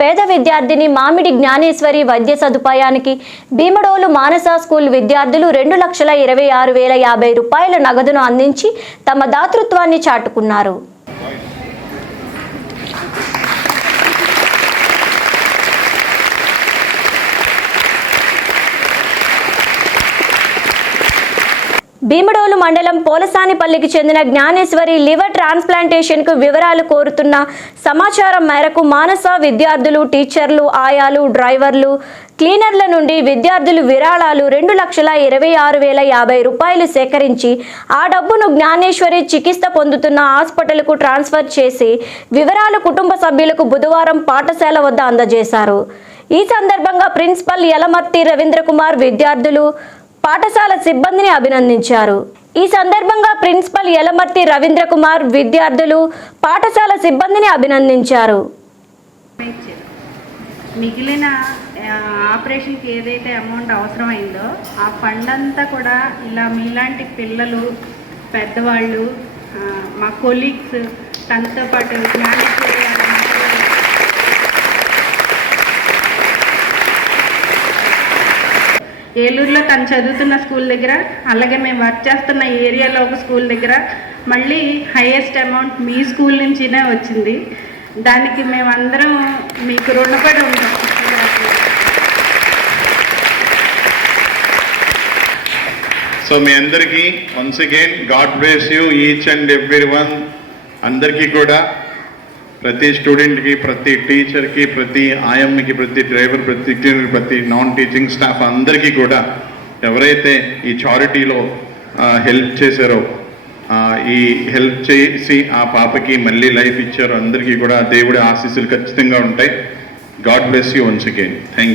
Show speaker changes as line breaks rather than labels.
పేద విద్యార్థిని మామిడి జ్ఞానేశ్వరి వైద్య సదుపాయానికి భీమడోలు మానస స్కూల్ విద్యార్థులు రెండు లక్షల ఇరవై ఆరు వేల యాభై రూపాయల నగదును అందించి తమ దాతృత్వాన్ని చాటుకున్నారు. భీమడోలు మండలం పోలసానిపల్లికి చెందిన జ్ఞానేశ్వరి లివర్ ట్రాన్స్ప్లాంటేషన్కు వివరాలు కోరుతున్న సమాచారం మేరకు మానస విద్యార్థులు టీచర్లు ఆయాలు డ్రైవర్లు క్లీనర్ల నుండి విద్యార్థులు విరాళాలు రెండు లక్షల ఇరవై ఆరు వేల యాభై రూపాయలు సేకరించి ఆ డబ్బును జ్ఞానేశ్వరి చికిత్స పొందుతున్న హాస్పిటల్కు ట్రాన్స్ఫర్ చేసి వివరాలు కుటుంబ సభ్యులకు బుధవారం పాఠశాల వద్ద అందజేశారు. ఈ సందర్భంగా ప్రిన్సిపల్ యలమర్తి రవీంద్రకుమార్ విద్యార్థులు పాఠశాల సిబ్బందిని అభినందించారు. ఈ సందర్భంగా ప్రిన్సిపల్ యలమర్తి రవీంద్ర కుమార్ విద్యార్థులు పాఠశాల సిబ్బందిని అభినందించారు.
మిగిలిన ఆపరేషన్కి ఏదైతే అమౌంట్ అవసరమైందో ఆ ఫండ్ అంతా కూడా ఇలా మీలాంటి పిల్లలు పెద్దవాళ్ళు మా కొలీగ్స్ తనతో పాటు జ్ఞానేశ్వరి ఏలూరులో తను చదువుతున్న స్కూల్ దగ్గర అలాగే మేము వర్క్ చేస్తున్న ఏరియాలో ఒక స్కూల్ దగ్గర మళ్ళీ హైయెస్ట్ అమౌంట్ మీ స్కూల్ నుంచినే వచ్చింది. దానికి మేమందరం మీకు రుణపడి ఉంటాం.
సో మీ అందరికీ once again God bless you each and every one అందరికీ కూడా. ప్రతి స్టూడెంట్కి ప్రతి టీచర్కి ప్రతి ఆయమ్మకి ప్రతి డ్రైవర్ ప్రతి క్లీనర్ ప్రతి నాన్ టీచింగ్ స్టాఫ్ అందరికీ కూడా ఎవరైతే ఈ చారిటీలో హెల్ప్ చేశారో ఈ హెల్ప్ చేసి ఆ పాపకి మళ్ళీ లైఫ్ ఇచ్చారో అందరికీ కూడా దేవుడి ఆశీస్సులు ఖచ్చితంగా ఉంటాయి. God bless you once again. Thank